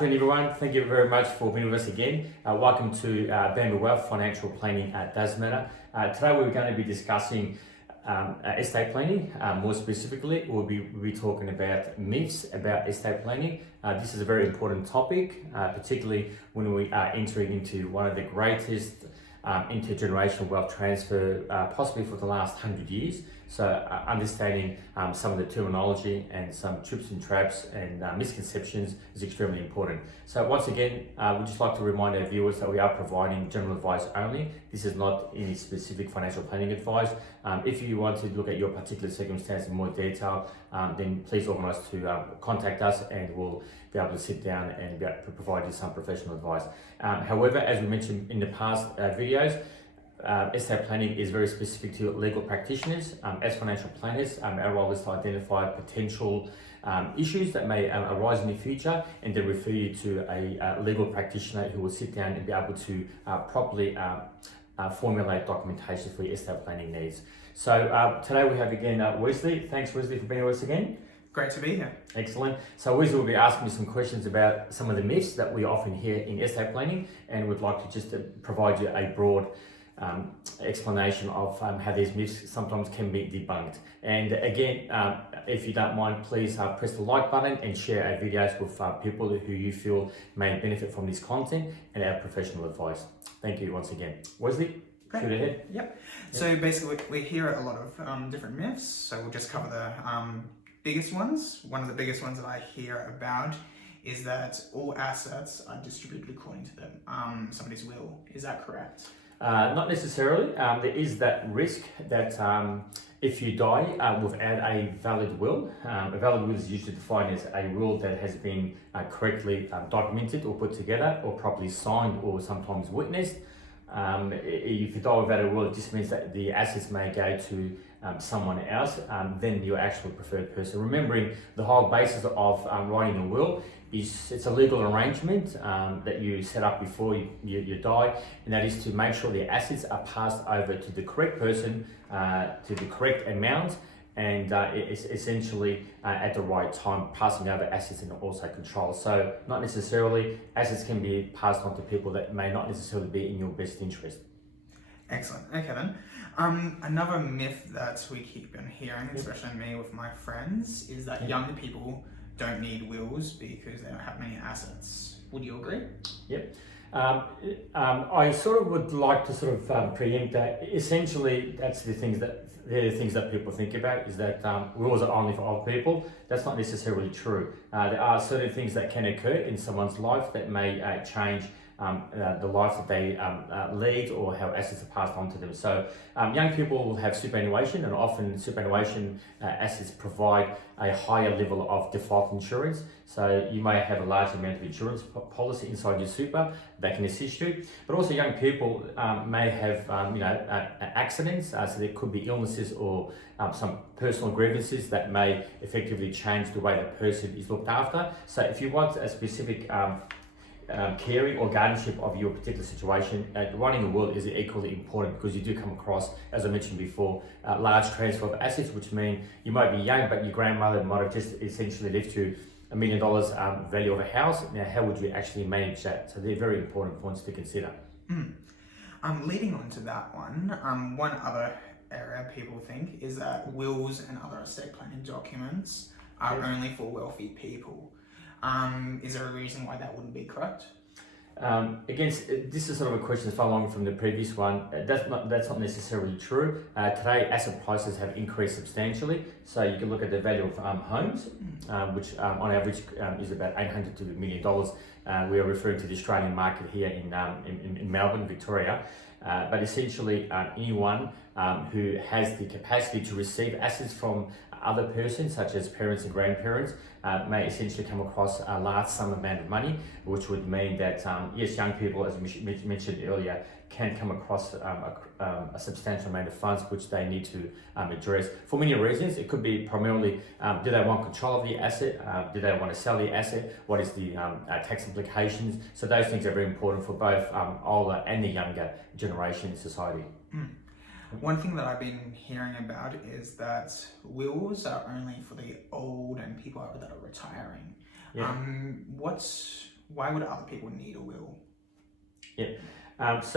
afternoon, everyone. Thank you very much for being with us again. Welcome to Bamboo Wealth Financial Planning Does Matter. Today we're going to be discussing estate planning. More specifically, we'll be talking about myths about estate planning. This is a very important topic, particularly when we are entering into one of the greatest intergenerational wealth transfer, possibly for the last 100 years. So understanding some of the terminology and some trips and traps and misconceptions is extremely important. So once again, we'd just like to remind our viewers that we are providing general advice only. This is not any specific financial planning advice. If you want to look at your particular circumstance in more detail, then please organise to contact us and we'll be able to sit down and be able to provide you some professional advice. However, as we mentioned in the past videos, estate planning is very specific to legal practitioners. As financial planners, our role is to identify potential issues that may arise in the future and then refer you to a legal practitioner who will sit down and be able to properly formulate documentation for your estate planning needs. So today we have again Wesley. Thanks Wesley for being with us again. Great to be here. Excellent. So Wesley will be asking me some questions about some of the myths that we often hear in estate planning, and would like to just provide you a broad explanation of how these myths sometimes can be debunked. And again, if you don't mind, please press the like button and share our videos with people who you feel may benefit from this content and our professional advice. Thank you once again. Wesley, Great. shoot ahead. Yep. So basically we hear a lot of different myths, so we'll just cover the biggest ones. One of the biggest ones that I hear about is that all assets are distributed according to somebody's will. Is that correct? Not necessarily. There is that risk that if you die without a valid will, a valid will is usually defined as a will that has been correctly documented or put together or properly signed or sometimes witnessed. If you die without a will, it just means that the assets may go to someone else than your actual preferred person. Remembering the whole basis of writing a will is it's a legal arrangement that you set up before you die, and that is to make sure the assets are passed over to the correct person, to the correct amount, and it's essentially at the right time, passing over assets and also control. So not necessarily, assets can be passed on to people that may not necessarily be in your best interest. Excellent. Okay then. Another myth that we keep on hearing, especially me with my friends, is that younger people don't need wills because they don't have many assets. Would you agree? Yep. I sort of would like to sort of preempt that. Essentially, that's the things that people think about, is that wills are only for old people. That's not necessarily true. There are certain things that can occur in someone's life that may change the life that they lead or how assets are passed on to them. So young people will have superannuation, and often superannuation assets provide a higher level of default insurance. So you may have a large amount of insurance policy inside your super that can assist you. But also young people may have accidents, so there could be illnesses or some personal grievances that may effectively change the way the person is looked after. So if you want a specific caring or guardianship of your particular situation, writing a will is equally important, because you do come across, as I mentioned before, large transfer of assets, which mean you might be young, but your grandmother might have just essentially left you $1 million value of a house. Now, how would you actually manage that? So they're very important points to consider. Leading on to that one other area people think is that wills and other estate planning documents are only for wealthy people. Is there a reason why that wouldn't be correct? Again, this is sort of a question that's following from the previous one. That's not necessarily true. Today, asset prices have increased substantially. So you can look at the value of homes, which on average is about $800 to $1 million. We are referring to the Australian market here in Melbourne, Victoria. But essentially, anyone who has the capacity to receive assets from other persons, such as parents and grandparents, may essentially come across a large sum amount of money, which would mean that, yes, young people, as we mentioned earlier, can come across a substantial amount of funds which they need to address for many reasons. It could be primarily, do they want control of the asset? Do they want to sell the asset? What is the tax implications? So those things are very important for both older and the younger generation in society. One thing that I've been hearing about is that wills are only for the old and people that are retiring. Yeah. why would other people need a will? It's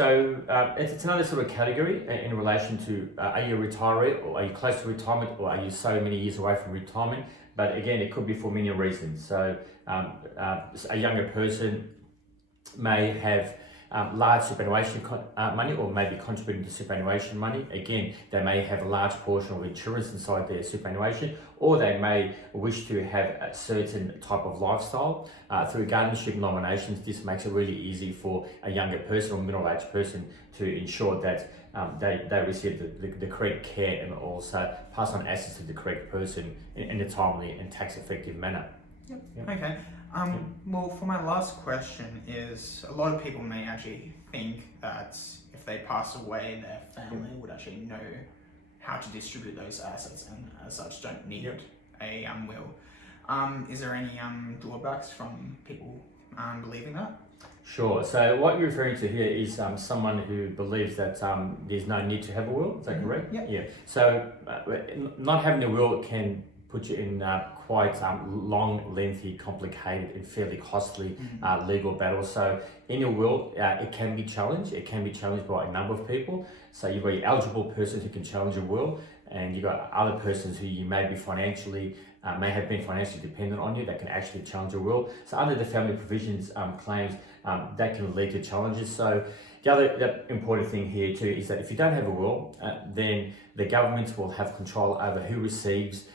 another sort of category in relation to are you a retiree, or are you close to retirement, or are you so many years away from retirement? But again, it could be for many reasons. So a younger person may have large superannuation money, or maybe contributing to superannuation money. Again, they may have a large portion of insurance inside their superannuation, or they may wish to have a certain type of lifestyle. Through guardianship nominations, this makes it really easy for a younger person or middle-aged person to ensure that they receive the correct care and also pass on assets to the correct person in a timely and tax-effective manner. Yep. Okay. Well, for my last question is, a lot of people may actually think that if they pass away, their family would actually know how to distribute those assets, and as such don't need a will. Is there any drawbacks from people believing that? Sure. So what you're referring to here is someone who believes that there's no need to have a will. Is that correct? Yeah. So not having a will can put you in quite long, lengthy, complicated, and fairly costly legal battles. So in your will, it can be challenged. It can be challenged by a number of people. So you've got your eligible persons who can challenge your will, and you've got other persons who you may be may have been financially dependent on you that can actually challenge your will. So under the family provisions claims, that can lead to challenges. So the other important thing here too is that if you don't have a will, then the government will have control over who receives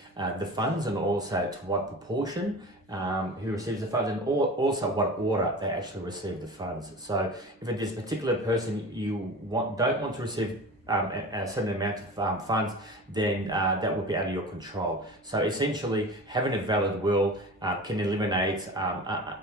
the funds, and also to what proportion who receives the funds, and also what order they actually receive the funds. So if it is a particular person you don't want to receive a certain amount of funds, then that will be out of your control. So essentially, having a valid will can eliminate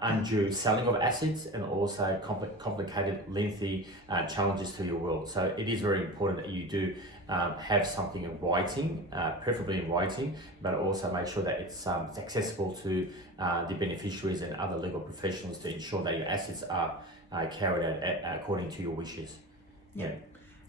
undue selling of assets, and also complicated, lengthy challenges to your will. So it is very important that you do have something in writing, preferably in writing, but also make sure that it's accessible to the beneficiaries and other legal professionals to ensure that your assets are carried out according to your wishes. Yeah.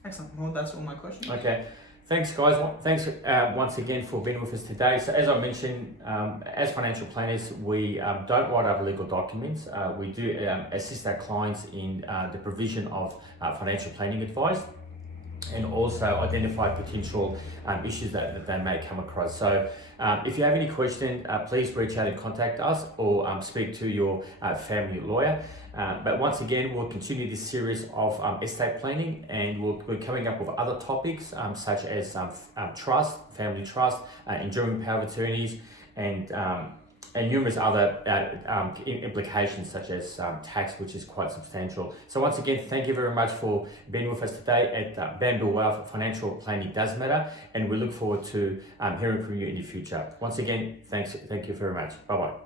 Excellent. Well, that's all my questions. Okay. Thanks, guys. Thanks once again for being with us today. So as I mentioned, as financial planners, we don't write up legal documents. We do assist our clients in the provision of financial planning advice, and also identify potential issues that they may come across. So if you have any question, please reach out and contact us, or speak to your family lawyer. But once again, we'll continue this series of estate planning, and we're coming up with other topics such as trust, family trust, enduring power of attorneys, and numerous other implications such as tax, which is quite substantial. So once again, thank you very much for being with us today at Bamboo Wealth. Financial planning does matter, and we look forward to hearing from you in the future. Once again, thank you very much. Bye-bye.